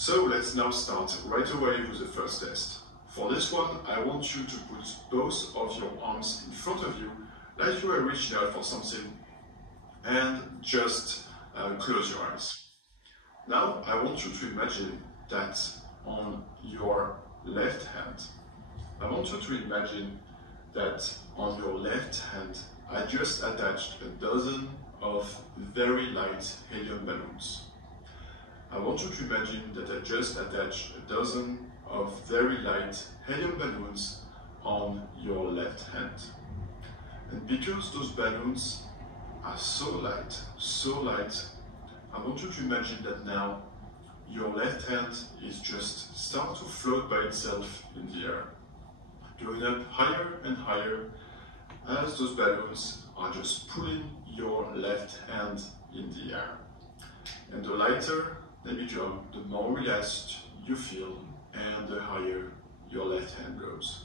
So let's now start right away with the first test. For this one, I want you to put both of your arms in front of you, like you are reaching out for something, and just close your eyes. Now, I want you to imagine that on your left hand, I want you to imagine that on your left hand, I just attached a dozen of very light helium balloons. I want you to imagine that I just attached a dozen of very light helium balloons on your left hand. And because those balloons are so light, I want you to imagine that now your left hand is just start to float by itself in the air, going up higher and higher as those balloons are just pulling your left hand in the air. And the lighter they become, the more relaxed you feel and the higher your left hand goes.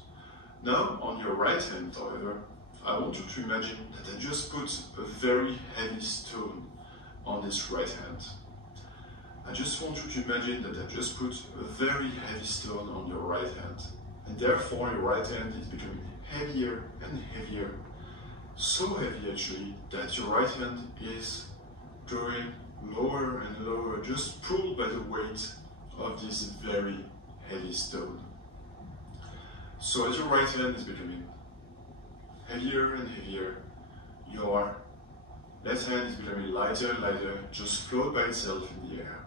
Now on your right hand, however, I want you to imagine that I just put a very heavy stone on this right hand. I just want you to imagine that I just put a very heavy stone on your right hand, and therefore your right hand is becoming heavier and heavier. So heavy actually that your right hand is going lower and lower, just pulled by the weight of this very heavy stone. So as your right hand is becoming heavier and heavier, your left hand is becoming lighter and lighter, just float by itself in the air.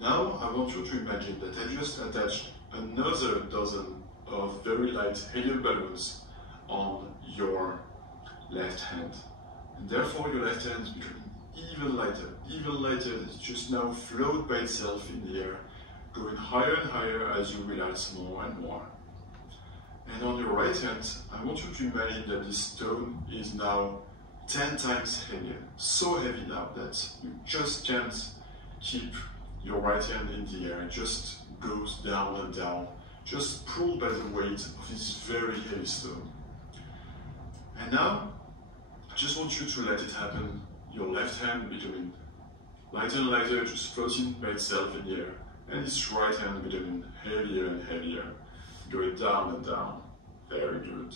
Now I want you to imagine that I just attached another dozen of very light helium balloons on your left hand. And therefore your left hand is becoming even lighter, it's just now float by itself in the air, going higher and higher as you relax more and more. And on your right hand, I want you to imagine that this stone is now 10 times heavier, so heavy now that you just can't keep your right hand in the air, it just goes down and down, just pulled by the weight of this very heavy stone. And now, I just want you to let it happen. Your left hand becoming lighter and lighter, just floating by itself in the air, and this right hand becoming heavier and heavier, going down and down. Very good.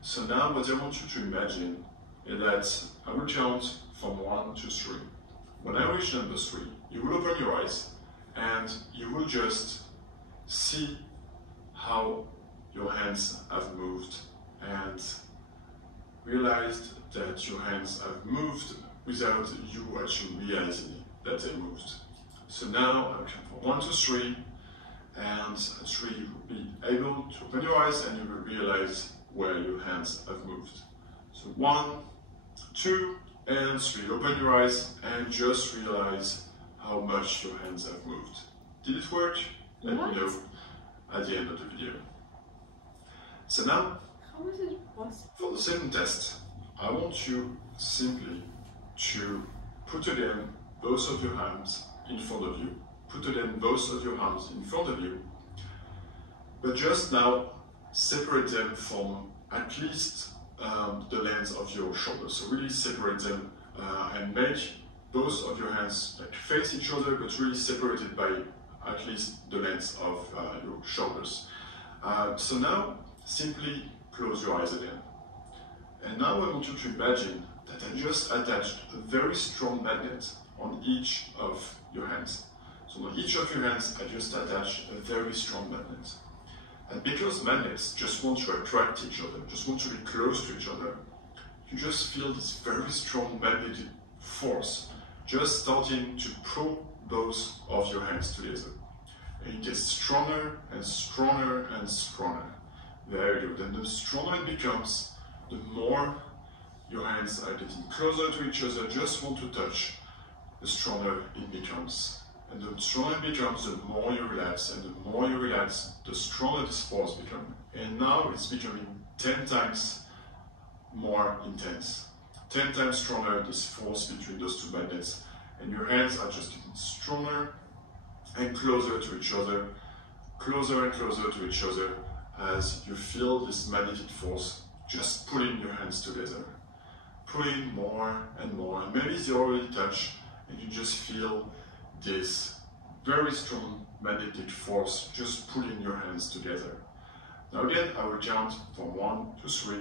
So now what I want you to imagine is that I will count from 1 to 3. When I reach number 3, you will open your eyes and you will just see how your hands have moved and realized that your hands have moved without you actually realizing that they moved. So now I'll count from 1 to 3, and at 3 you will be able to open your eyes and you will realize where your hands have moved. So 1, 2, and 3. Open your eyes and just realize how much your hands have moved. Did it work? Let me know at the end of the video. So now, how is it possible? For the second test, I want you simply to put again both of your hands in front of you. Put again both of your hands in front of you, but just now separate them from at least the length of your shoulders. So really separate them and make both of your hands like face each other, but really separated by at least the length of your shoulders. So now simply close your eyes again. And now I want you to imagine that I just attached a very strong magnet on each of your hands. So on each of your hands, I just attached a very strong magnet. And because magnets just want to attract each other, just want to be close to each other, you just feel this very strong magnetic force just starting to pull both of your hands together. And it gets stronger and stronger and stronger. Very good. And the stronger it becomes, the more your hands are getting closer to each other, just want to touch, the stronger it becomes. And the stronger it becomes, the more you relax, and the more you relax, the stronger this force becomes. And now it's becoming 10 times more intense. 10 times stronger, this force between those two magnets. And your hands are just getting stronger and closer to each other, closer and closer to each other, as you feel this magnetic force just pulling your hands together. Pulling more and more, and maybe you already touch, and you just feel this very strong magnetic force just pulling your hands together. Now again, I will count from 1 to 3.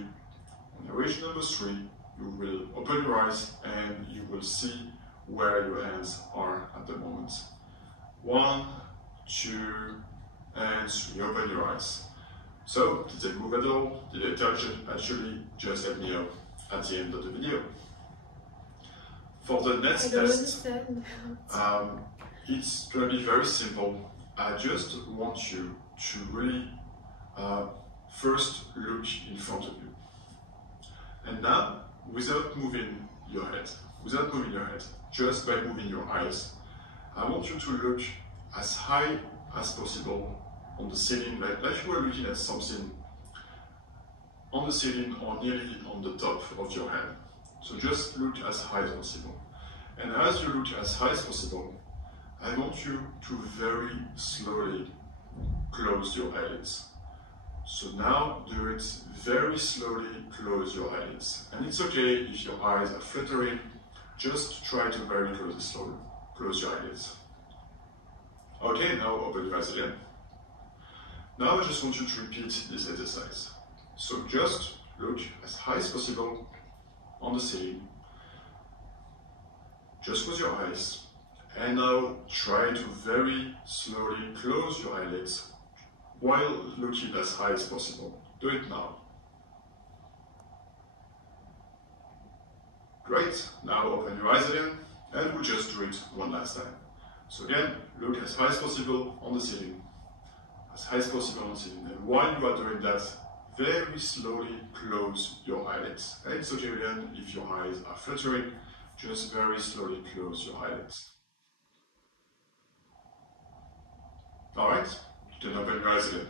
When I reach number 3, you will open your eyes and you will see where your hands are at the moment. 1, 2, and 3. Open your eyes. So, did they move at all? Did they touch it? Actually, just let me know at the end of the video. For the next test, it's going to be very simple. I just want you to really first look in front of you. And now, without moving your head, just by moving your eyes, I want you to look as high as possible on the ceiling, like you were looking at something on the ceiling or nearly on the top of your head. So just look as high as possible. And as you look as high as possible, I want you to very slowly close your eyelids. So now do it very slowly, close your eyelids. And it's okay if your eyes are fluttering, just try to very slowly close your eyelids. Okay, now open your eyes again. Now I just want you to repeat this exercise. So just look as high as possible on the ceiling. Just close your eyes. And now try to very slowly close your eyelids while looking as high as possible. Do it now. Great. Now open your eyes again and we'll just do it one last time. So again, look as high as possible on the ceiling. As high as possible on the ceiling. And while you are doing that, very slowly close your eyelids. And it's okay again if your eyes are fluttering, just very slowly close your eyelids. Alright, you can open your eyes again.